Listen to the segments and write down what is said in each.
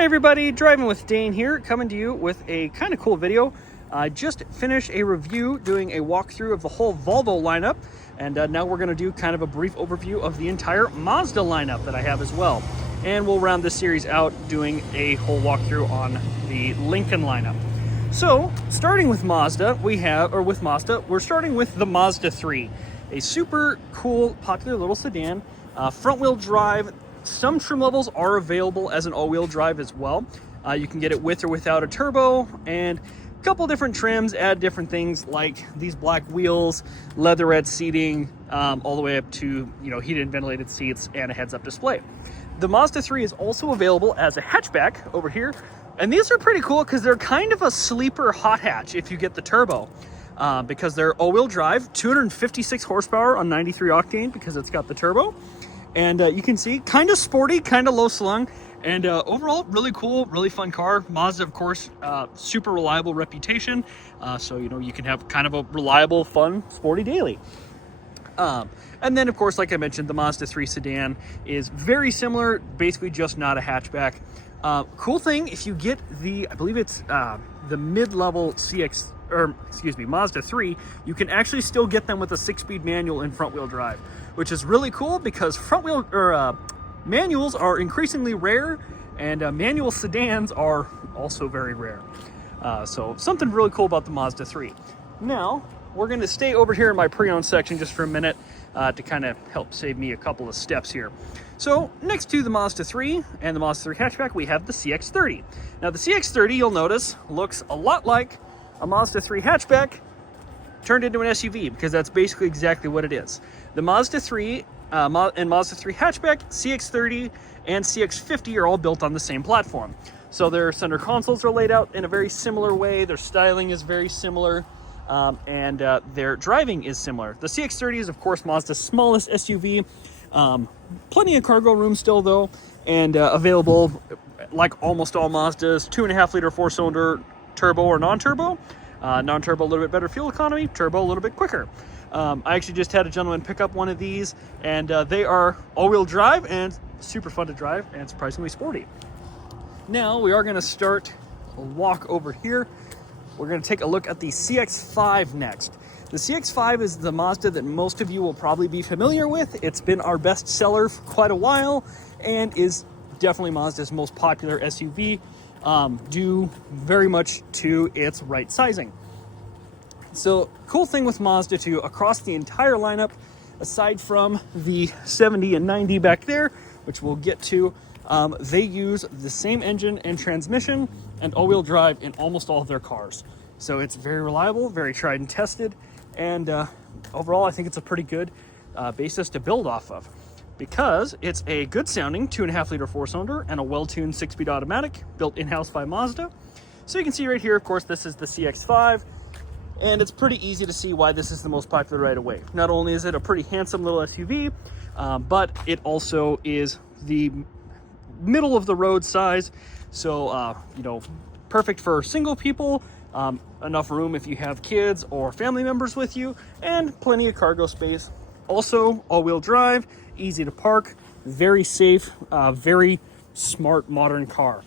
Hi everybody, Driving with Dane here, coming to you with a kind of cool video. I just finished a review doing a walkthrough of the whole Volvo lineup, and now we're going to do kind of a brief overview of the entire Mazda lineup that I have as well. And we'll round this series out doing a whole walkthrough on the Lincoln lineup. So, starting with Mazda, we're starting with the Mazda 3, a super cool, popular little sedan, front-wheel drive. Some trim levels are available as an all-wheel drive as well. You can get it with or without a turbo, and a couple different trims add different things like these black wheels, leatherette seating, all the way up to heated and ventilated seats and a heads-up display. The Mazda 3 is also available as a hatchback over here, and these are pretty cool because they're kind of a sleeper hot hatch if you get the turbo, because they're all-wheel drive, 256 horsepower on 93 octane because it's got the turbo. And you can see, kind of sporty, kind of low slung, and overall, really cool, really fun car. Mazda, of course, super reliable reputation. So, you can have kind of a reliable, fun, sporty daily. And then, of course, like I mentioned, the Mazda 3 sedan is very similar, basically just not a hatchback. Cool thing, if you get I believe it's the mid-level Mazda 3, you can actually still get them with a 6-speed manual and front-wheel drive, which is really cool because manuals are increasingly rare, and manual sedans are also very rare. So something really cool about the Mazda 3. Now, we're going to stay over here in my pre-owned section just for a minute to kind of help save me a couple of steps here. So next to the Mazda 3 and the Mazda 3 hatchback, we have the CX-30. Now the CX-30, you'll notice, looks a lot like a Mazda 3 hatchback turned into an SUV, because that's basically exactly what it is. The Mazda 3 and Mazda 3 hatchback, CX-30 and CX-50 are all built on the same platform. So their center consoles are laid out in a very similar way, their styling is very similar, and their driving is similar. The CX-30 is, of course, Mazda's smallest SUV. Plenty of cargo room still, though, and available, like almost all Mazdas, 2.5-liter 4-cylinder turbo or non-turbo. Non-turbo, a little bit better fuel economy, turbo a little bit quicker. I actually just had a gentleman pick up one of these, and they are all-wheel drive and super fun to drive and surprisingly sporty. Now we are going to start a walk over here. We're going to take a look at the CX-5 next. The CX-5 is the Mazda that most of you will probably be familiar with. It's been our best seller for quite a while and is definitely Mazda's most popular SUV, due very much to its right sizing. So, cool thing with Mazda 2, across the entire lineup, aside from the 70 and 90 back there, which we'll get to, they use the same engine and transmission and all-wheel drive in almost all of their cars. So it's very reliable, very tried and tested, and overall I think it's a pretty good basis to build off of, because it's a good sounding 2.5-liter 4-cylinder and a well-tuned 6-speed automatic built in-house by Mazda. So you can see right here, of course, this is the CX-5, and it's pretty easy to see why this is the most popular right away. Not only is it a pretty handsome little SUV, but it also is the middle of the road size. So, perfect for single people, enough room if you have kids or family members with you, and plenty of cargo space. Also, all-wheel drive, easy to park, very safe, very smart, modern car.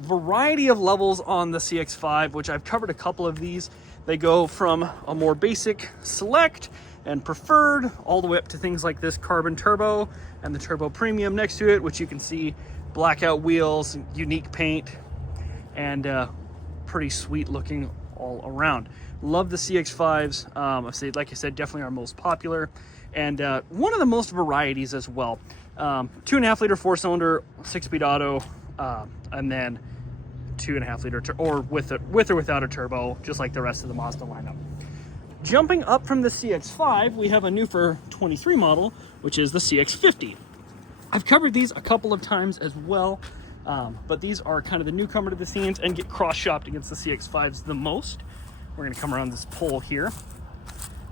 Variety of levels on the CX-5, which I've covered a couple of these. They go from a more basic select and preferred all the way up to things like this carbon turbo and the turbo premium next to it, which you can see blackout wheels, unique paint, and pretty sweet looking all around. Love the CX-5s. Like I said, definitely our most popular, and one of the most varieties as well. 2.5-liter 4-cylinder 6-speed auto, and then 2.5-liter or with or without a turbo, just like the rest of the Mazda lineup. Jumping up from the CX-5, we have a new for 23 model, which is the CX-50. I've covered these a couple of times as well, but these are kind of the newcomer to the scenes and get cross-shopped against the CX-5s the most. We're going to come around this pole here.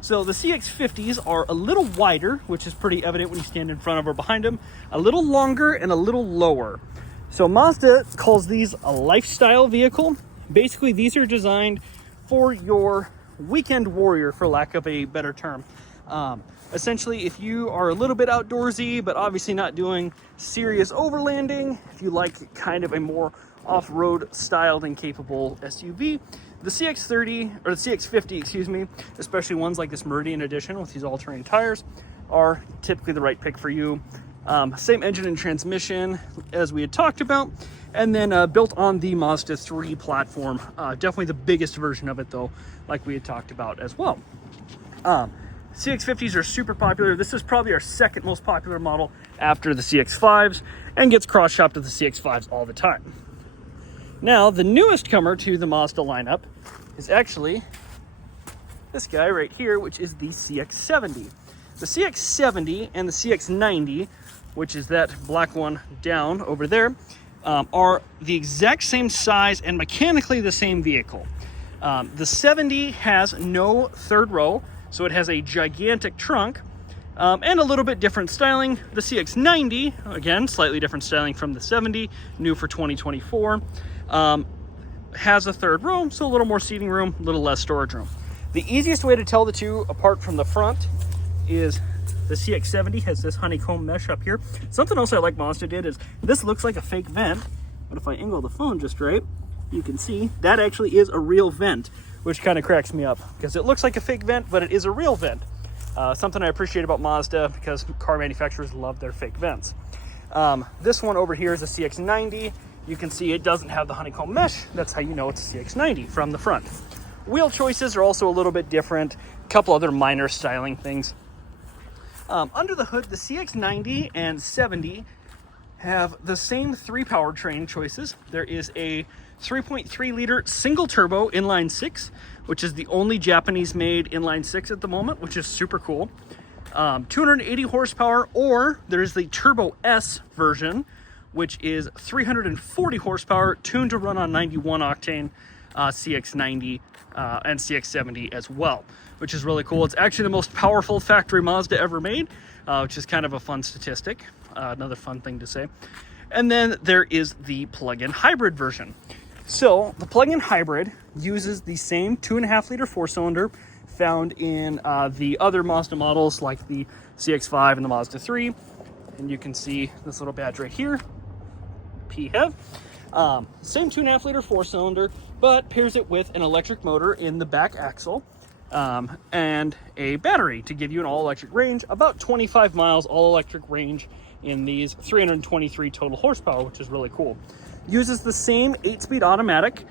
So the CX-50s are a little wider, which is pretty evident when you stand in front of or behind them, a little longer and a little lower. So Mazda calls these a lifestyle vehicle. Basically, these are designed for your weekend warrior, for lack of a better term. Essentially, if you are a little bit outdoorsy, but obviously not doing serious overlanding, if you like kind of a more off-road styled and capable SUV, the CX-30, or the CX-50, excuse me, especially ones like this Meridian Edition with these all-terrain tires, are typically the right pick for you. Same engine and transmission as we had talked about, and then built on the Mazda 3 platform. Definitely the biggest version of it though, like we had talked about as well. CX-50s are super popular. This is probably our second most popular model after the CX-5s, and gets cross-shopped with the CX-5s all the time. Now, the newest comer to the Mazda lineup is actually this guy right here, which is the CX-70. The CX-70 and the CX-90, which is that black one down over there, are the exact same size and mechanically the same vehicle. The 70 has no third row, so it has a gigantic trunk, and a little bit different styling. The CX-90, again, slightly different styling from the 70, new for 2024, has a third row, so a little more seating room, a little less storage room. The easiest way to tell the two apart from the front is the CX-70 has this honeycomb mesh up here. Something else I like Mazda did is this looks like a fake vent, but if I angle the phone just right, you can see that actually is a real vent, which kind of cracks me up because it looks like a fake vent, but it is a real vent. Something I appreciate about Mazda because car manufacturers love their fake vents. This one over here is a CX-90. You can see it doesn't have the honeycomb mesh. That's how you know it's a CX-90 from the front. Wheel choices are also a little bit different. A couple other minor styling things. Under the hood, the CX-90 and 70 have the same three powertrain choices. There is a 3.3 liter single turbo inline six, which is the only Japanese made inline six at the moment, which is super cool. 280 horsepower, or there's the Turbo S version, which is 340 horsepower, tuned to run on 91 octane CX-90 and CX-70 as well, which is really cool. It's actually the most powerful factory Mazda ever made, which is kind of a fun statistic, another fun thing to say. And then there is the plug-in hybrid version. So the plug-in hybrid uses the same 2.5 liter four-cylinder found in the other Mazda models like the CX-5 and the Mazda 3. And you can see this little badge right here, PHEV. Same 2.5 liter four-cylinder, but pairs it with an electric motor in the back axle and a battery to give you an all-electric range, about 25 miles all-electric range in these 323 total horsepower, which is really cool. Uses the same 8-speed automatic,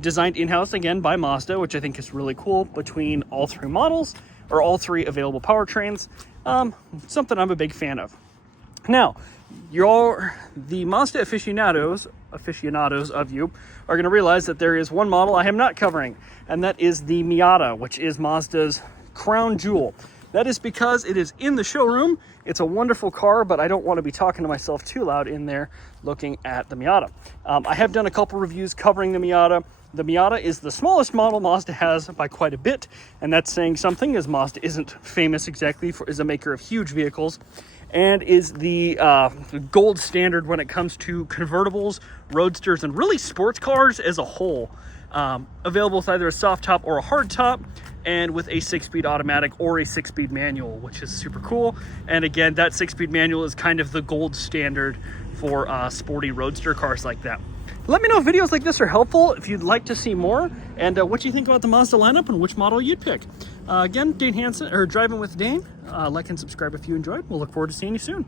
designed in-house again by Mazda, which I think is really cool between all three models, or all three available powertrains. Something I'm a big fan of. Now, the Mazda aficionados of you are going to realize that there is one model I am not covering, and that is the Miata, which is Mazda's crown jewel. That is because it is in the showroom. It's a wonderful car, but I don't want to be talking to myself too loud in there looking at the Miata. I have done a couple reviews covering the Miata. The Miata is the smallest model Mazda has by quite a bit, and that's saying something, as Mazda isn't famous exactly as a maker of huge vehicles, and is the gold standard when it comes to convertibles, roadsters, and really sports cars as a whole. Available with either a soft top or a hard top, and with a 6-speed automatic or a 6-speed manual, which is super cool. And again, that 6-speed manual is kind of the gold standard for sporty roadster cars like that. Let me know if videos like this are helpful, if you'd like to see more, and what you think about the Mazda lineup and which model you'd pick. Again, Dane Hansen, or Driving with Dane. Like and subscribe if you enjoyed. We'll look forward to seeing you soon.